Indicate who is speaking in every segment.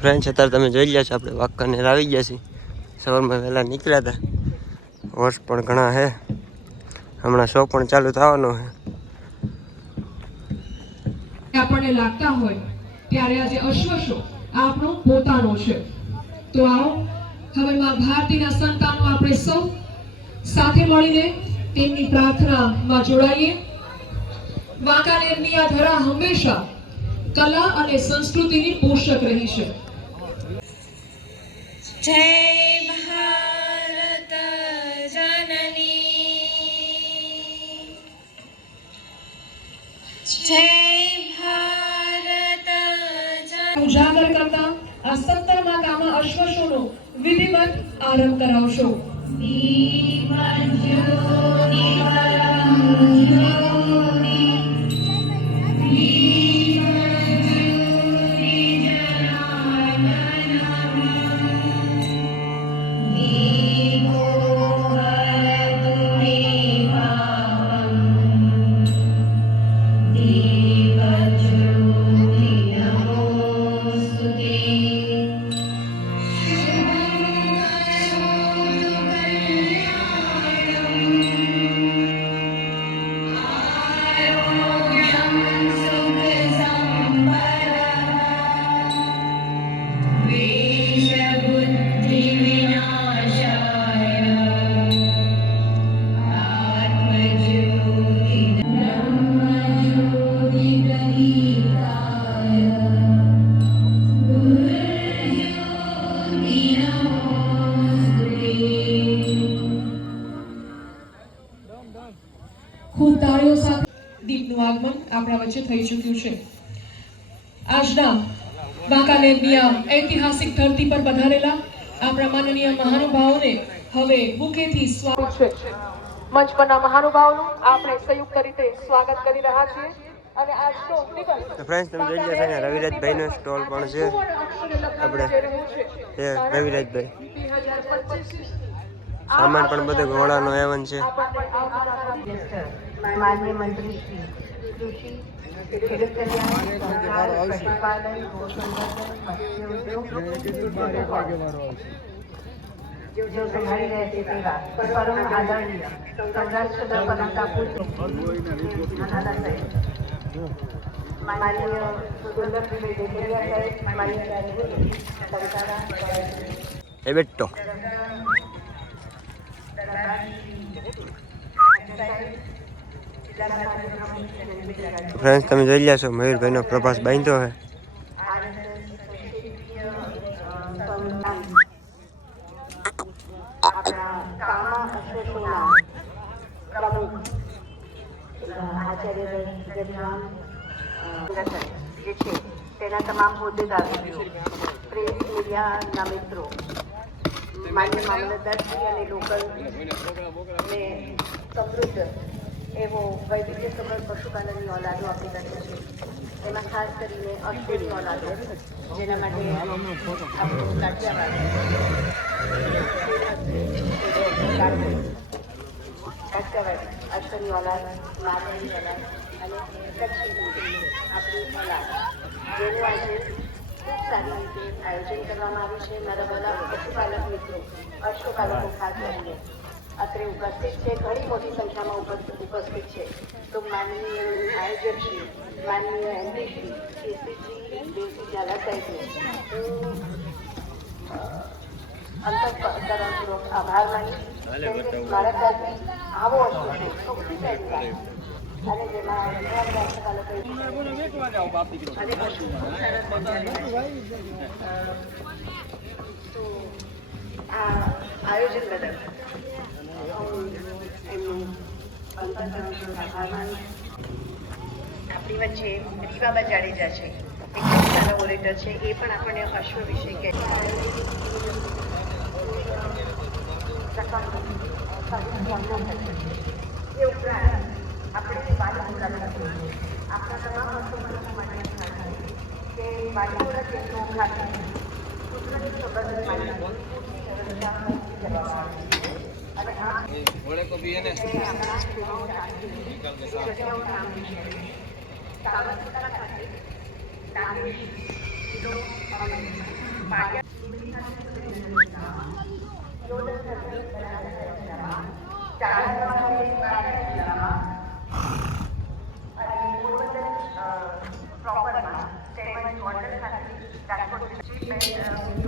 Speaker 1: Friends અત્યારે તમે જોઈ ગયા છો, આપણે વાંકાનેર આવી ગયા છીએ. સવારમાં વહેલા નીકળ્યા હતા વર્ષ પણ ઘણા છે હમણાં શો પણ ચાલુ થવાનો છે
Speaker 2: આપણને લાગતા હોય, ત્યારે આજે અશ્વશો આપણો પોતાનો છે. તો આવો, હવે માં ભારતીના સંતાનો આપણે સૌ સાથે મળીને તેમની પ્રાર્થનામાં જોડાઈએ. વાંકાનેરની આ ધરા હંમેશા કલા અને સંસ્કૃતિની પોષક રહી છે.
Speaker 3: જય ભારત જનની જય ભારત
Speaker 2: ઉજાગર કરતા આ સત્તરમા કામા અશ્વશોનો વિધિવત આરંભ કરાવશો. ખૂબ આપણા છે થઈ ચૂક્યું છે. આજના વાંકાનેરની આ ઐતિહાસિક ધરતી પર પધારેલા આપણા માનનીય મહાનુભાવોને હવે બુકેથી સ્વાગત છે. મંચ પરના મહાનુભાવોનું આપણે સંયુક્ત રીતે સ્વાગત કરી રહ્યા છીએ. અને
Speaker 1: તો ફ્રેન્ડ્સ તમે જોઈ ગયા છો રવિરાજભાઈનો સ્ટોલ પણ છે. આપણે એ રવિરાજભાઈ. સામાન પણ બધો ઘોડાનો એવન છે.
Speaker 4: માનનીય મંત્રી શ્રી કૃષિ ખેડૂત કલ્યાણ સહકાર પશુપાલન ગોસંવર્ધન મત્સ્યોદ્યોગ જો સંભાળી રહ્યા છે તેવા. પરમ આદરણીય સૌરાષ્ટ્રના પનંતા પૂજ્ય નાના સાહેબ માનનીય સુંદરભાઈ ડેડિયા સાહેબ માનનીય સંતારા
Speaker 1: એ બેટો. ફ્રેન્ડ્સ, તમે જોઈ રહ્યા છો, મયુરભાઈનો પ્રભાસ બાંધ્યો છે.
Speaker 4: તેના તમામ હોદ્દેદારો પ્રેસ મિત્રો માન્ય મામલતદારશ્રી અને લોકલ ને સમૃદ્ધ એવો વૈવિધ્યસભર પશુપાલનની ઓલાદો આપી પાસે છે એમાં ખાસ કરીને અશ્વિની ઓલાદો જેના માટે આપણું કાઠિયાવાડ કાઠિયાવાડ અશ્વની ઓલાદ માલવણી ઓલાદ અને કચ્છી આપણી ઓલાદ જેનું આજે ખૂબ સારી રીતે આયોજન કરવામાં આવ્યું છે મારા બધા પશુપાલક મિત્રો અશ્વપાલકો ખાસ કરીને અત્રે ઉપસ્થિત છે ઘણી મોટી સંખ્યામાં ઉપસ્થિત ઉપસ્થિત છે. તો માનનીય આયોજક શ્રી માનનીય એમડી શ્રી કેસીજી દેવજી ઝાલા સાહેબને હું અંતઃકરણપૂર્વક આભાર માની મારા સાથે આવો સૌથી પહેલી અને જેમાં આયોજન બદલ એમનું આપણી વચ્ચે રીવાબા જાડેજા છે. સારા ઓરેટર છે. એ પણ આપણને અશ્વ વિશે કહે. એ ઉપરાંત આપણે ખાતે આપણા તમામ અશ્વપાલકો માટે કે ખાતે કુદરતી સંબંધ પૂરતી વ્યવસ્થા કરવામાં આવે છે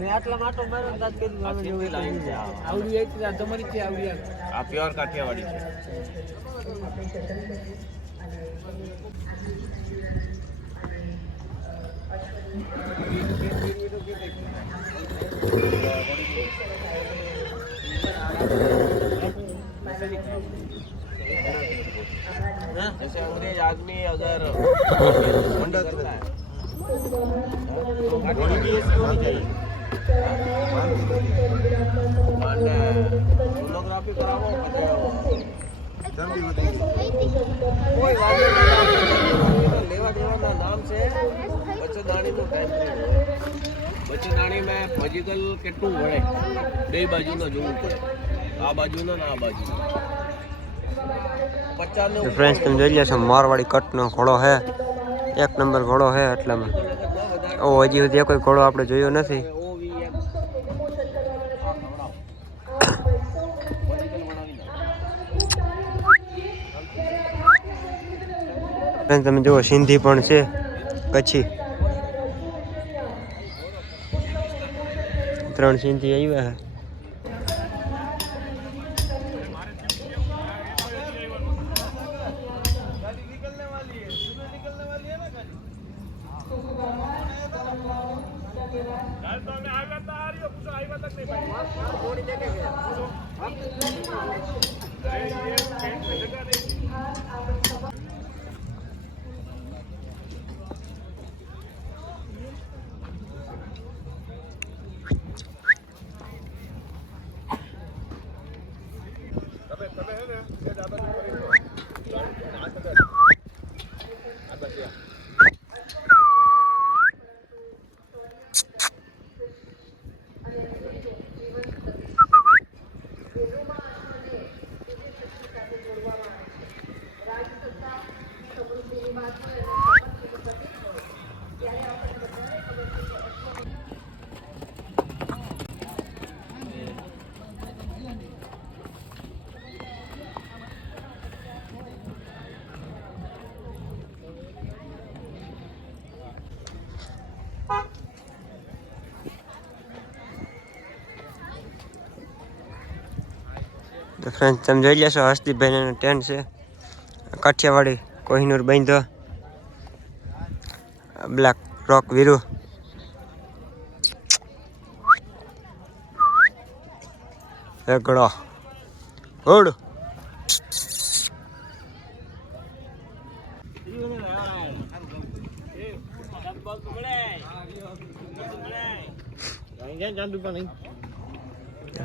Speaker 4: જગ્યાઓ કામ છે સાબરકાંઠા ખાતે ડાંગરી કિલો અને
Speaker 5: હાલો હલો બોલો હાલો હાલો
Speaker 6: આ પ્યોર કાઠિયાવાડી છે जैसे अंग्रेज आदमी अगर करता અને સોનોગ્રાફી કરાવો નામ છે બચતદાણીનો કેટલું વળે. બે બાજુનો જોવું પડે. આ બાજુનો આ બાજુ.
Speaker 1: ફ્રેન્ડ્સ તમે જોઈ લો છો, મારવાડી કટનો ઘોડો હે એક નંબર ઘોડો હે એટલે ઓ, હજી સુધી કોઈ ઘોડો આપણે જોયો નથી. ફ્રેન્ડ તમે જુઓ સિંધી પણ છે કચ્છી. ત્રણ સિંધી આવ્યા. ફ્રેન્ડ તમે જોઈ લેશો હસ્તીભાઈ ટેન્ટ છે. કાઠિયાવાડી કોહિનૂર બાંધો. બ્લેક રોક વીરુ એકડો. ગુડ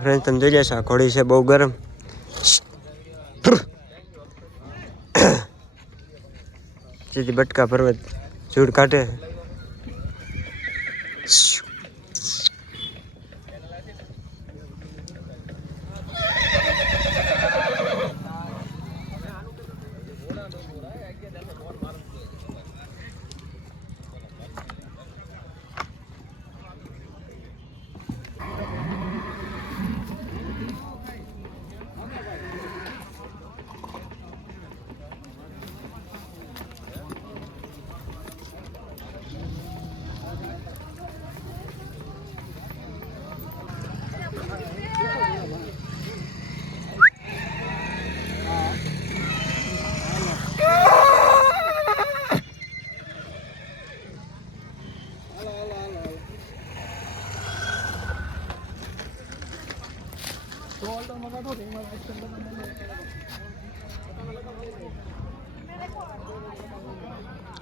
Speaker 1: ફ્રેન્ડ તમે જોઈ લેશો, આ ઘોડી છે બહુ ગરમ. સીધી બટકા પર્વત ચૂડ કાઢે.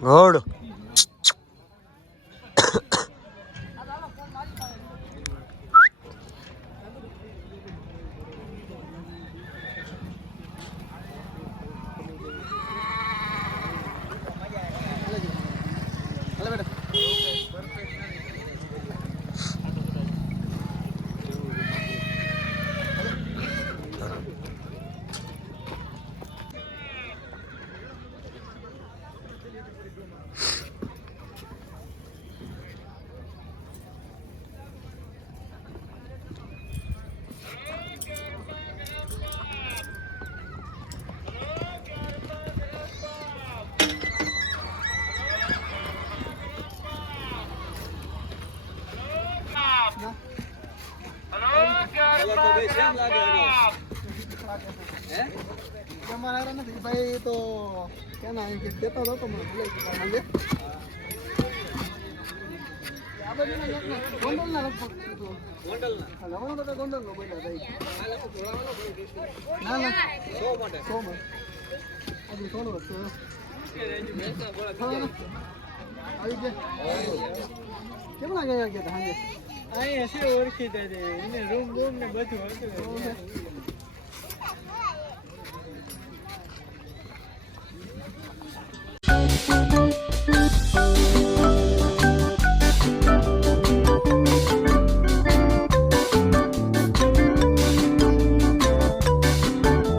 Speaker 6: ઘોડ
Speaker 7: તમારા નથી ભાઈ તો કેના એમ કે હતો મને આ તો ગોંડલનો બોલ્યા ભાઈ. ના ના હજી થોડું હતું આવી ગયા કેમના ગયા હતા સાંજે
Speaker 8: અહીંયા શું ઓળખી એને રૂમ બૂમ ને બધું હતું.